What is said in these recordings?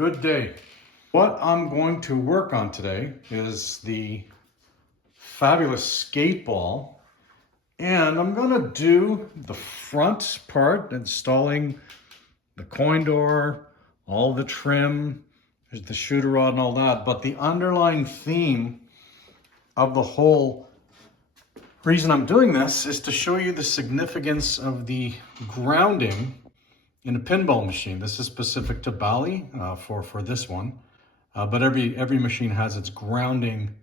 Good day. What I'm going to work on today is the fabulous skateball, and I'm going to do the front part, installing the coin door, all the trim, the shooter rod and all that, but the underlying theme of the whole reason I'm doing this is to show you the significance of the grounding in a pinball machine. This is specific to Bally for this one, but every machine has its grounding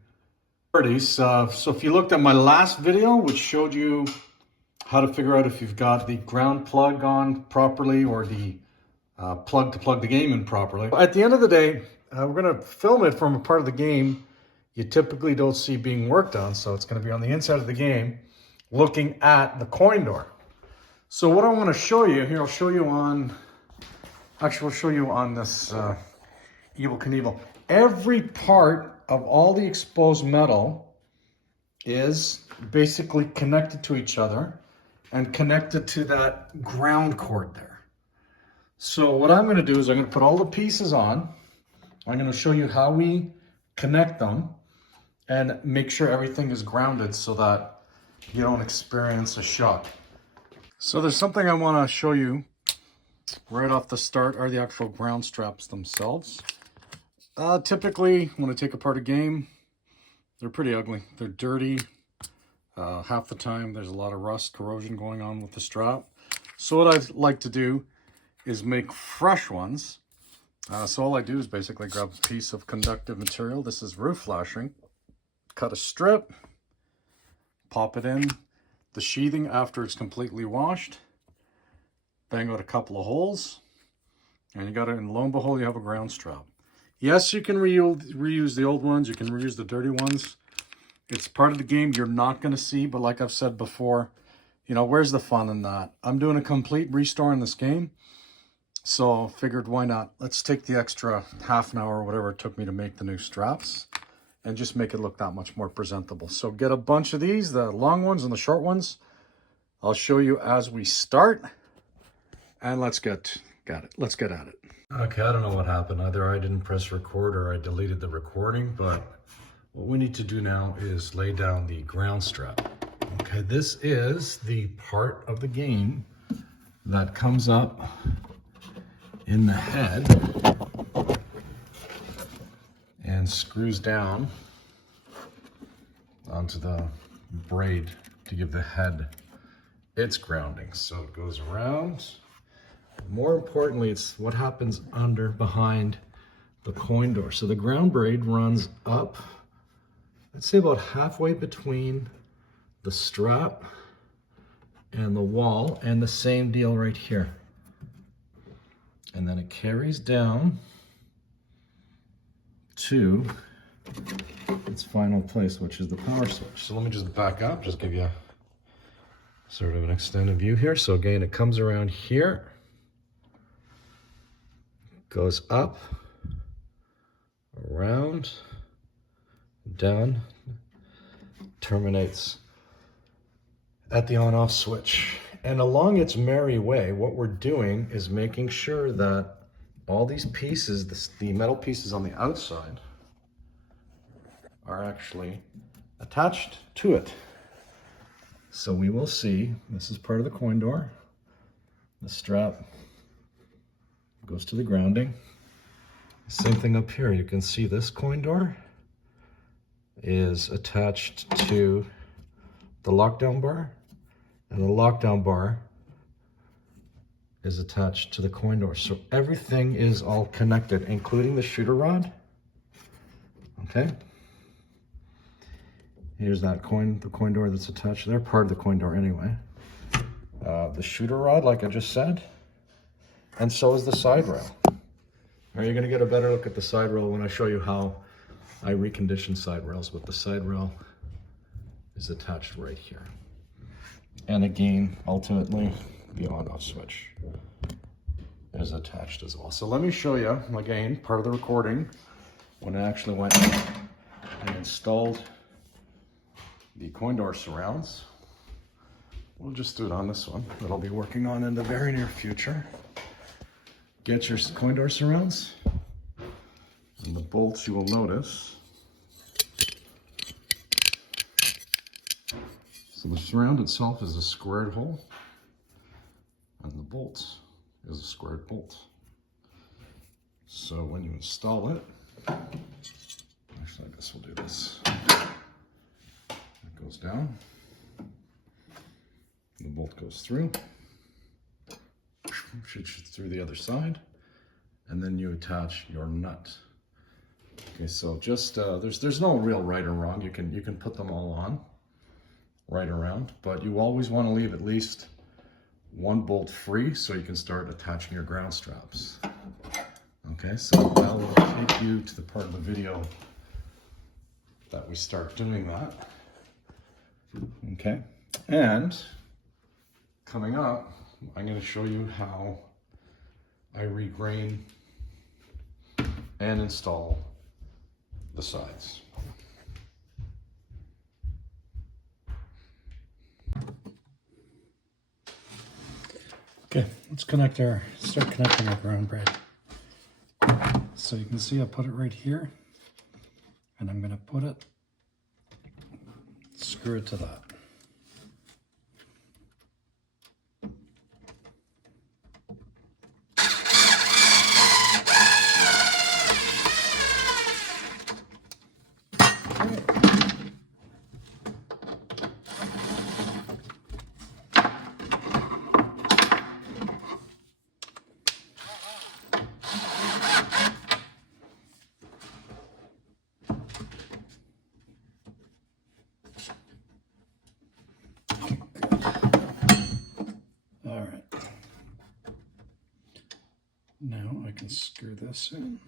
properties. So if you looked at my last video, which showed you how to figure out if you've got the ground plug on properly or the plug to plug the game in properly. At the end of the day, we're going to film it from a part of the game you typically don't see being worked on. So it's going to be on the inside of the game looking at the coin door. So what I want to show you here, I'll show you on this Evel Knievel. Every part of all the exposed metal is basically connected to each other and connected to that ground cord there. So what I'm going to do is I'm going to put all the pieces on. I'm going to show you how we connect them and make sure everything is grounded so that you don't experience a shock. So there's something I want to show you right off the start are the actual ground straps themselves. Typically, when I take apart a game, they're pretty ugly. They're dirty. Half the time, there's a lot of rust, corrosion going on with the strap. So what I like to do is make fresh ones. So all I do is basically grab a piece of conductive material. This is roof flashing. Cut a strip, pop it in the sheathing after it's completely washed, bang out a couple of holes, and you got it, and lo and behold, you have a ground strap. Yes, you can reuse the old ones, you can reuse the dirty ones. It's part of the game you're not going to see, but like I've said before, you know, where's the fun in that? I'm doing a complete restore in this game, so figured why not? Let's take the extra half an hour or whatever it took me to make the new straps and just make it look that much more presentable. So get a bunch of these, the long ones and the short ones. I'll show you as we start, and let's get at it. Okay, I don't know what happened. Either I didn't press record or I deleted the recording, but what we need to do now is lay down the ground strap. Okay, this is the part of the game that comes up in the head and screws down onto the braid to give the head its grounding. So it goes around. More importantly, it's what happens behind the coin door. So the ground braid runs up, I'd say about halfway between the strap and the wall, and the same deal right here. And then it carries down to its final place, which is the power switch. So let me just back up, just give you sort of an extended view here. So again, it comes around here, goes up, around, down, terminates at the on-off switch. And along its merry way, what we're doing is making sure that all these pieces, the metal pieces on the outside, are actually attached to it. So we will see, this is part of the coin door. The strap goes to the grounding. Same thing up here. You can see this coin door is attached to the lockdown bar, and the lockdown bar is attached to the coin door. So everything is all connected, including the shooter rod. Okay. Here's that the coin door that's attached. They're part of the coin door anyway. The shooter rod, like I just said, and so is the side rail. Now you're gonna get a better look at the side rail when I show you how I recondition side rails, but the side rail is attached right here. And again, ultimately, the on-off switch is attached as well. So let me show you, again, part of the recording, when I actually went and installed the coin door surrounds. We'll just do it on this one that I'll be working on in the very near future. Get your coin door surrounds, And the bolts, you will notice, so the surround itself is a squared hole, and the bolt is a squared bolt. So when you install it, actually I guess we'll do this. It goes down, the bolt goes through, shoots through the other side, and then you attach your nut. Okay, so just there's no real right or wrong. You can put them all on right around, but you always want to leave at least one bolt free so you can start attaching your ground straps. Okay, so now we'll take you to the part of the video that we start doing that. Okay, and coming up, I'm going to show you how I regrain and install the sides. Okay, let's start connecting our ground braid. So you can see I put it right here, and I'm going to put it, screw it to that. Now I can screw this in.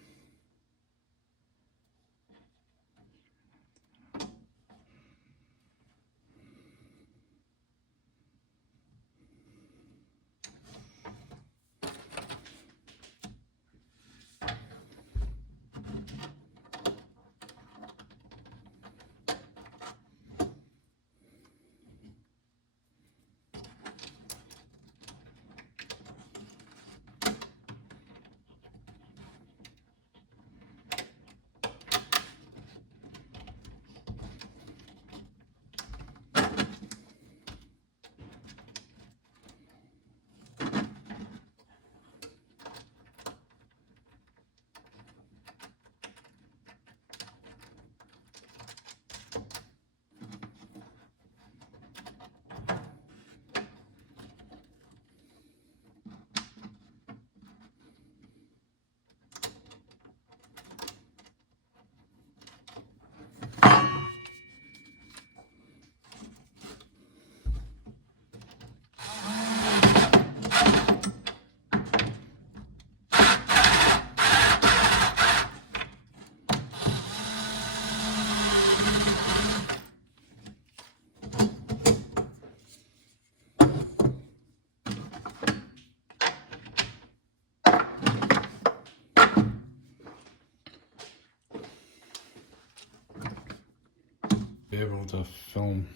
Be able to film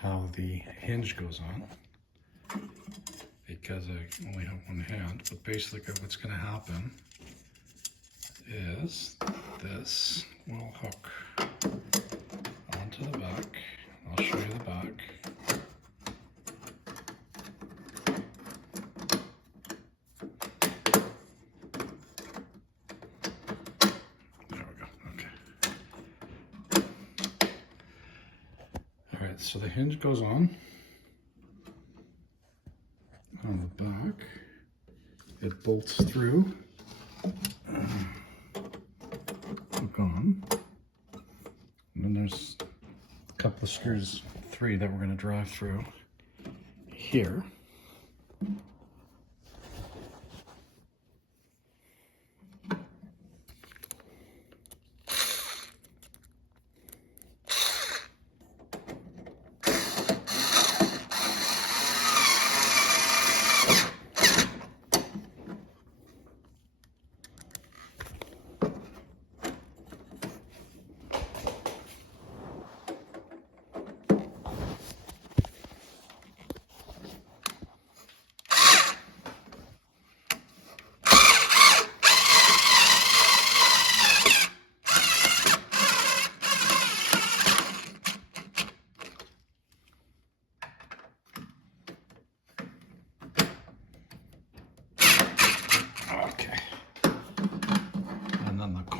how the hinge goes on because I only have one hand, but basically what's going to happen is this will hook onto the back. I'll show you the back. So the hinge goes on the back, it bolts through, hook on, and then there's a couple of screws, 3 that we're going to drive through here.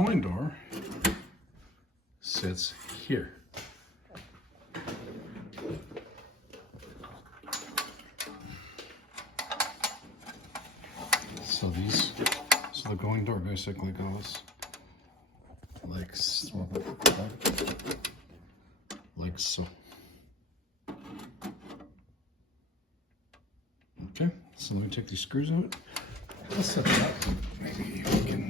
going door sits here. So the going door basically goes like so. Okay, so let me take these screws out. Let's set it up. Maybe we can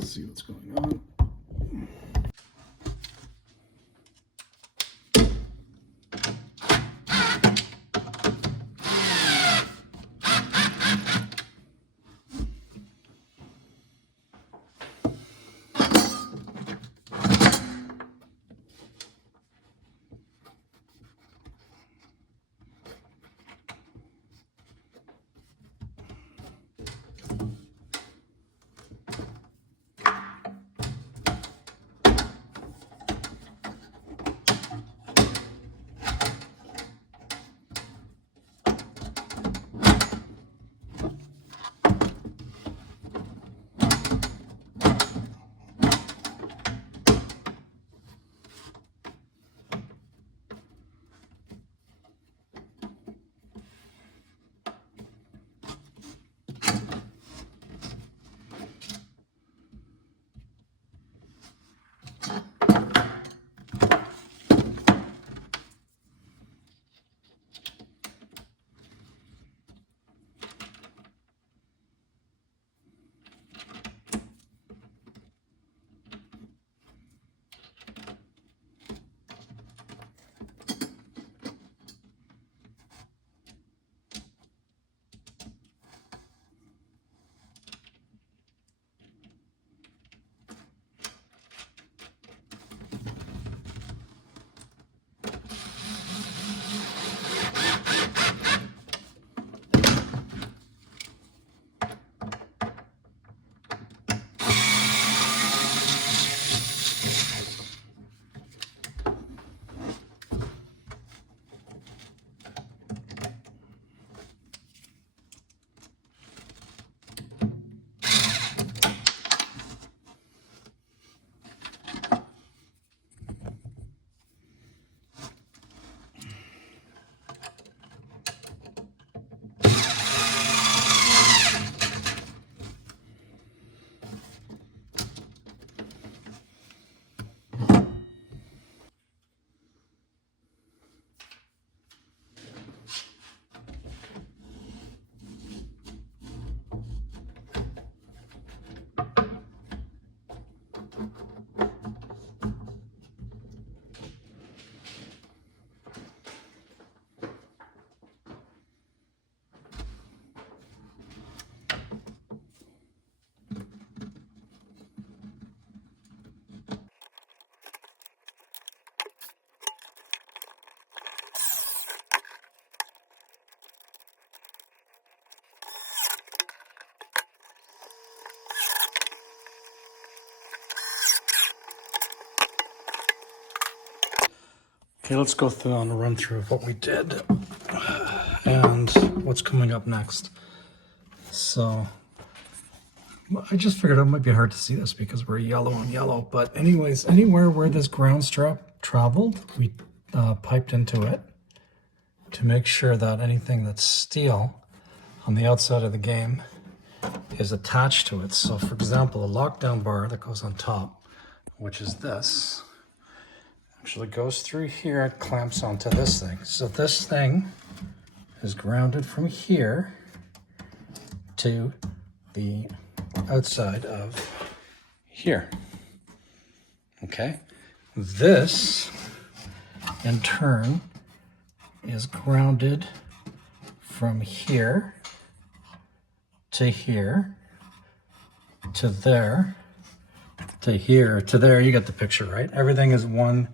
see what's going on. Okay, let's go through on a run through of what we did and what's coming up next. So I just figured it might be hard to see this because we're yellow on yellow, but anyways, anywhere where this ground strap traveled, we piped into it to make sure that anything that's steel on the outside of the game is attached to it. So for example, a lockdown bar that goes on top, which is this, actually goes through here, it clamps onto this thing. So this thing is grounded from here to the outside of here. Okay, this in turn is grounded from here to here to there to here to there. You get the picture, right? Everything is one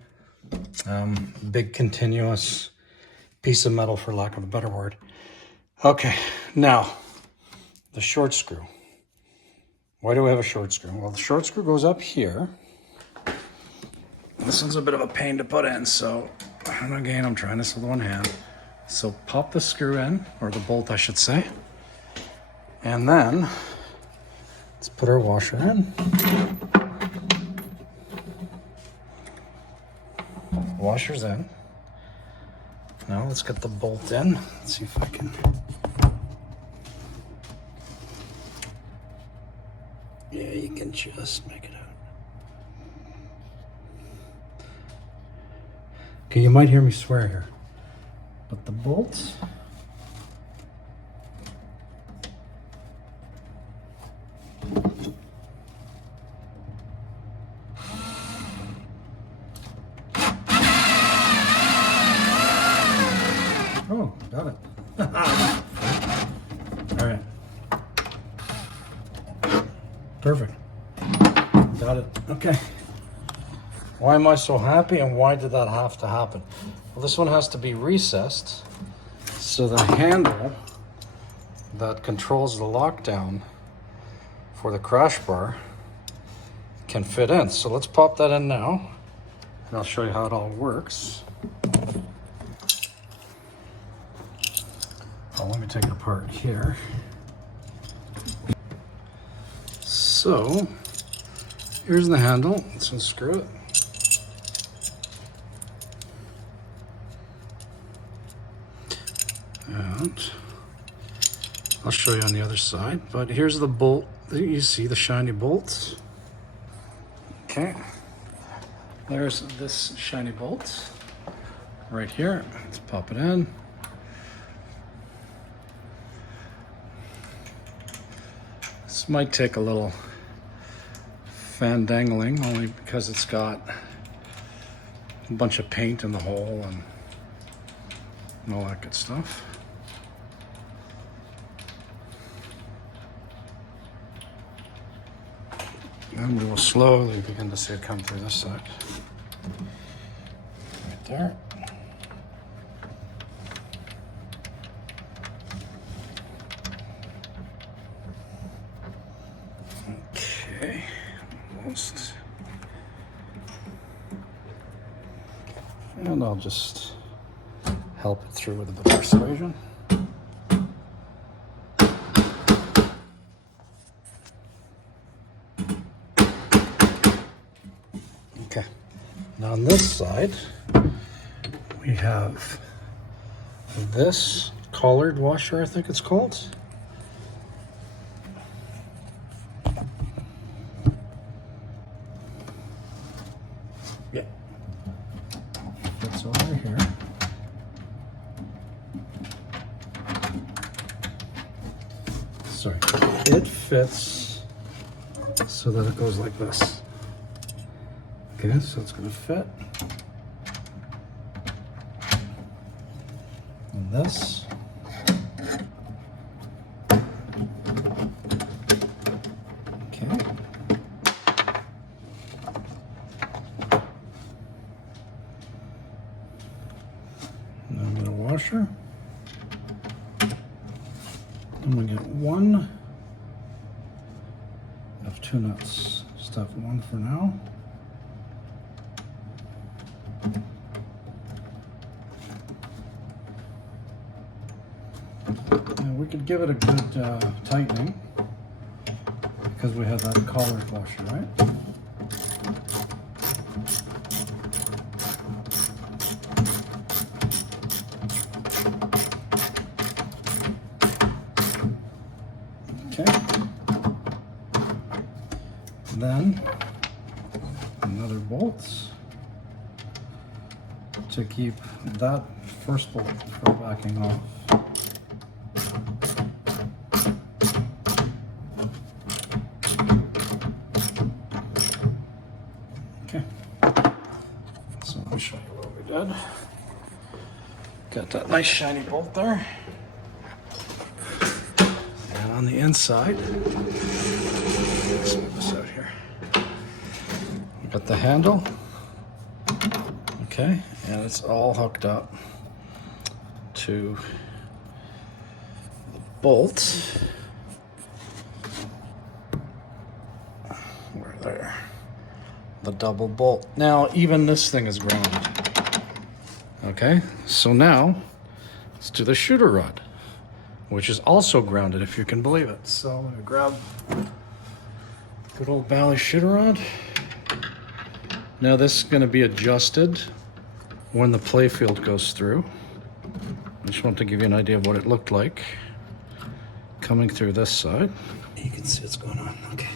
big continuous piece of metal, for lack of a better word. Okay, now the short screw. Why do we have a short screw? Well, the short screw goes up here. This one's a bit of a pain to put in, so again, I'm trying this with one hand. So pop the screw in, or the bolt I should say, and then Let's put our washer in. Washer's in. Now let's get the bolt in. Let's see if I can. Yeah, you can just make it out. Okay, you might hear me swear here, but the bolts oh, got it. All right. Perfect. Got it. Okay. Why am I so happy and why did that have to happen? Well, this one has to be recessed so the handle that controls the lockdown for the crash bar can fit in. So let's pop that in now and I'll show you how it all works. Oh, let me take it apart here. So here's the handle. Let's unscrew it. And I'll show you on the other side, but here's the bolt. You see the shiny bolts. Okay, there's this shiny bolt right here. Let's pop it in. This might take a little fandangling, only because it's got a bunch of paint in the hole and all that good stuff. And we will slowly begin to see it come through this side. Right there. Okay, almost. And I'll just help it through with a bit of persuasion. Okay, now on this side, we have this collared washer, I think it's called. Yeah, fits over here. Sorry, it fits so that it goes like this. Okay, so it's going to fit. And this. Okay. Now I'm going to washer. I'm going to get one of two nuts. Step one for now. And we could give it a good tightening because we have that collared washer, right? Okay. Then another bolt to keep that first bolt from backing off. Okay, so let me show you what we did. Got that nice shiny bolt there. And on the inside, let's move this out here. We got the handle. Okay, and it's all hooked up to the bolt. Where there? The double bolt. Now, even this thing is grounded. Okay, so now let's do the shooter rod, which is also grounded, if you can believe it. So I'm gonna grab Good old Bally shooter rod. Now this is going to be adjusted when the playfield goes through. I just want to give you an idea of what it looked like coming through this side. You can see what's going on. Okay.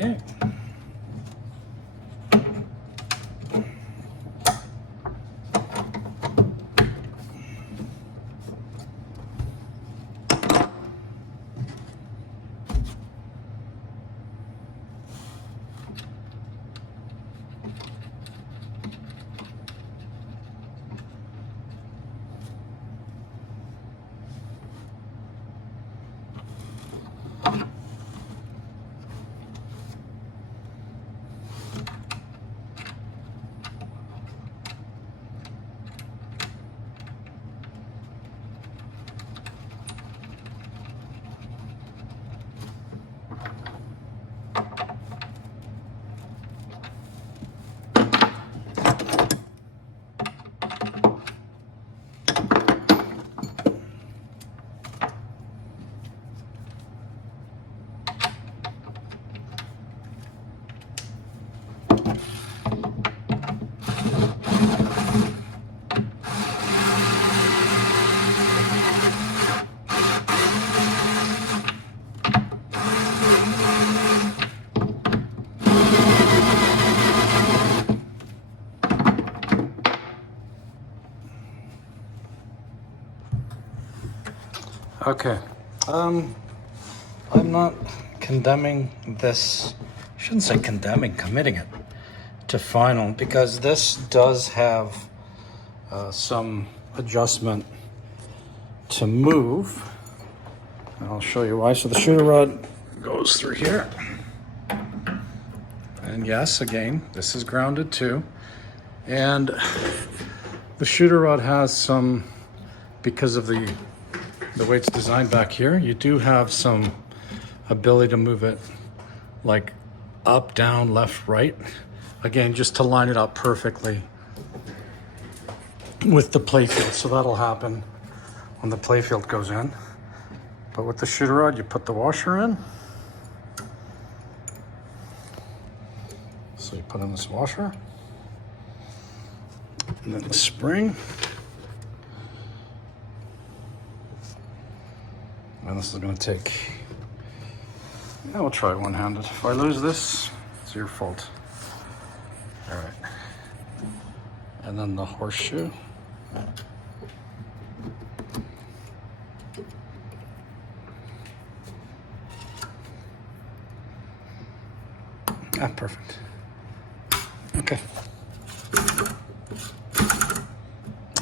Okay. Okay, I'm not condemning this, I shouldn't say condemning, committing it to final, because this does have some adjustment to move. And I'll show you why. So the shooter rod goes through here. And yes, again, this is grounded too. And the shooter rod has some, because of the way it's designed back here, you do have some ability to move it like up, down, left, right. Again, just to line it up perfectly with the playfield. So that'll happen when the playfield goes in. But with the shooter rod, you put the washer in. So you put in this washer. And then the spring. And this is going to take, yeah, we'll try one-handed. If I lose this, it's your fault. All right. And then the horseshoe. Ah, perfect. Okay.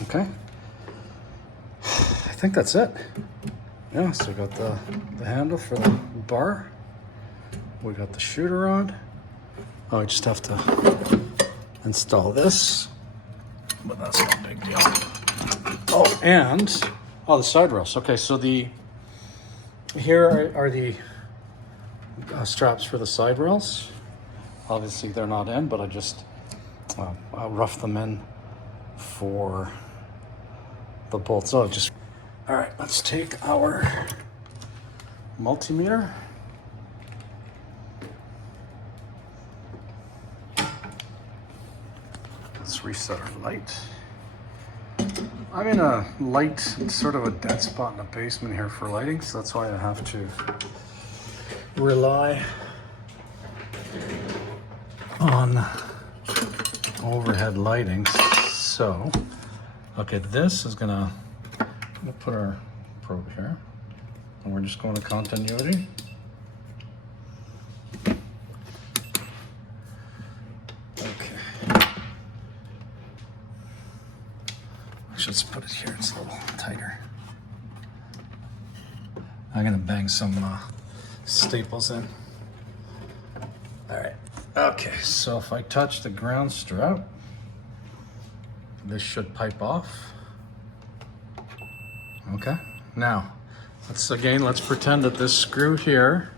Okay. I think that's it. Yeah, so we got the handle for the bar. We got the shooter rod. Oh, I just have to install this, but that's no big deal. Oh, and, the side rails. Okay, so here are the straps for the side rails. Obviously they're not in, but I'll rough them in for the bolts. Oh, just, all right, let's take our multimeter. Let's reset our light. I'm in a light, sort of a dead spot in the basement here for lighting, so that's why I have to rely on overhead lighting. So, okay, this is gonna put our probe here, and we're just going to continuity. Okay. Let's put it here, it's a little tighter. I'm gonna bang some staples in. All right, okay, so if I touch the ground strap, this should pipe off. Okay, now, Let's pretend that this screw here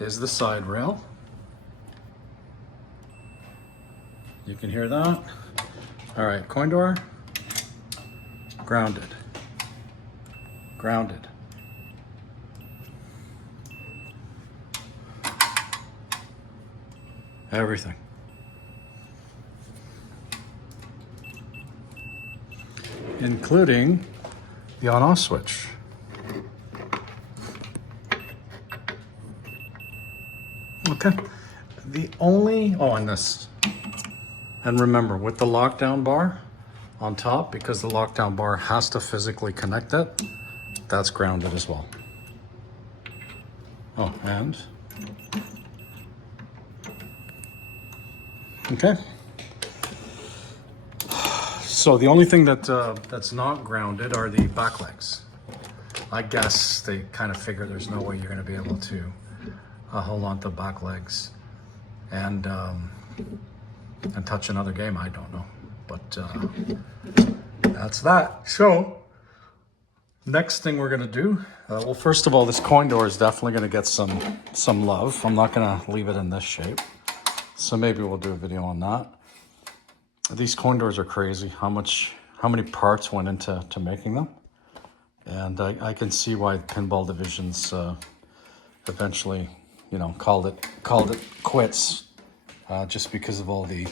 is the side rail. You can hear that. All right, coin door, grounded, grounded. Everything. Including the on-off switch. Okay. And this. And remember, with the lockdown bar on top, because the lockdown bar has to physically connect it, that's grounded as well. Oh, and okay. So the only thing that's not grounded are the back legs. I guess they kind of figure there's no way you're going to be able to hold on to back legs and touch another game. I don't know, but that's that. So next thing we're going to do, well, first of all, this coin door is definitely going to get some love. I'm not going to leave it in this shape, so maybe we'll do a video on that. These coin doors are crazy. How many parts went into making them, and I can see why Pinball Divisions eventually, you know, called it quits, just because of all the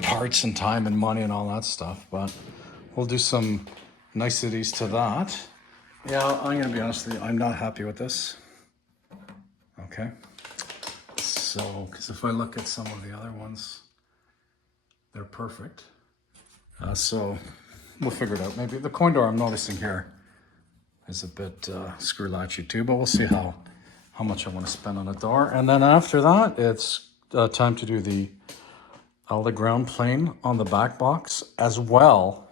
parts and time and money and all that stuff. But we'll do some niceties to that. Yeah, I'm gonna be honest with you, I'm not happy with this. Okay, so because if I look at some of the other ones, they're perfect. So we'll figure it out. Maybe the coin door I'm noticing here is a bit screw latchy too, but we'll see how much I want to spend on a door. And then after that, it's time to do all the ground plane on the back box, as well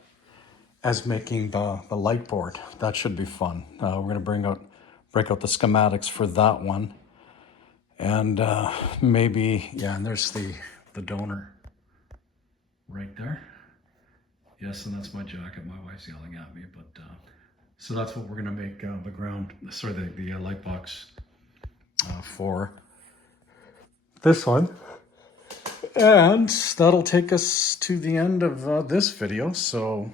as making the light board. That should be fun. We're gonna break out the schematics for that one. And maybe, yeah, and there's the donor right there. Yes, and that's my jacket. My wife's yelling at me, but so that's what we're gonna make the light box for this one. And that'll take us to the end of this video. So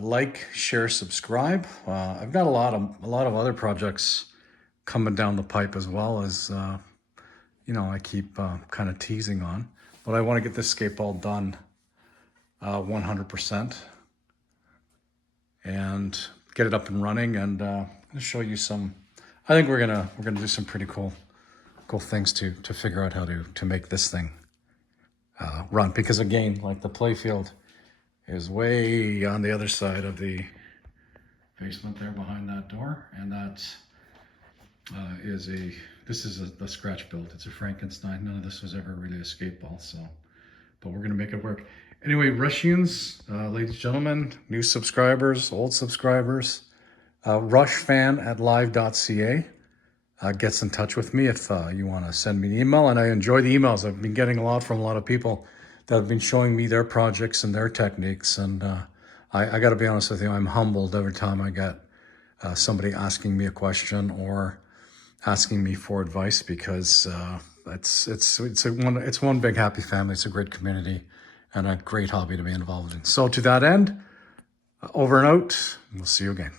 like, share, subscribe. I've got a lot of other projects coming down the pipe, as well as you know, I keep kind of teasing on, but I want to get this skateball done 100% and get it up and running, and show you some. I think we're gonna do some pretty cool things to figure out how to make this thing run, because again, like, the playfield is way on the other side of the basement there behind that door, and that this is a scratch build. It's a Frankenstein. None of this was ever really a skateball, so, but we're gonna make it work. Anyway, Rushians, ladies and gentlemen, new subscribers, old subscribers, rushfan@live.ca. Gets in touch with me if you want to send me an email, and I enjoy the emails. I've been getting a lot from a lot of people that have been showing me their projects and their techniques, and I got to be honest with you, I'm humbled every time I get somebody asking me a question or asking me for advice, because it's one big happy family. It's a great community and a great hobby to be involved in. So to that end, over and out. We'll see you again.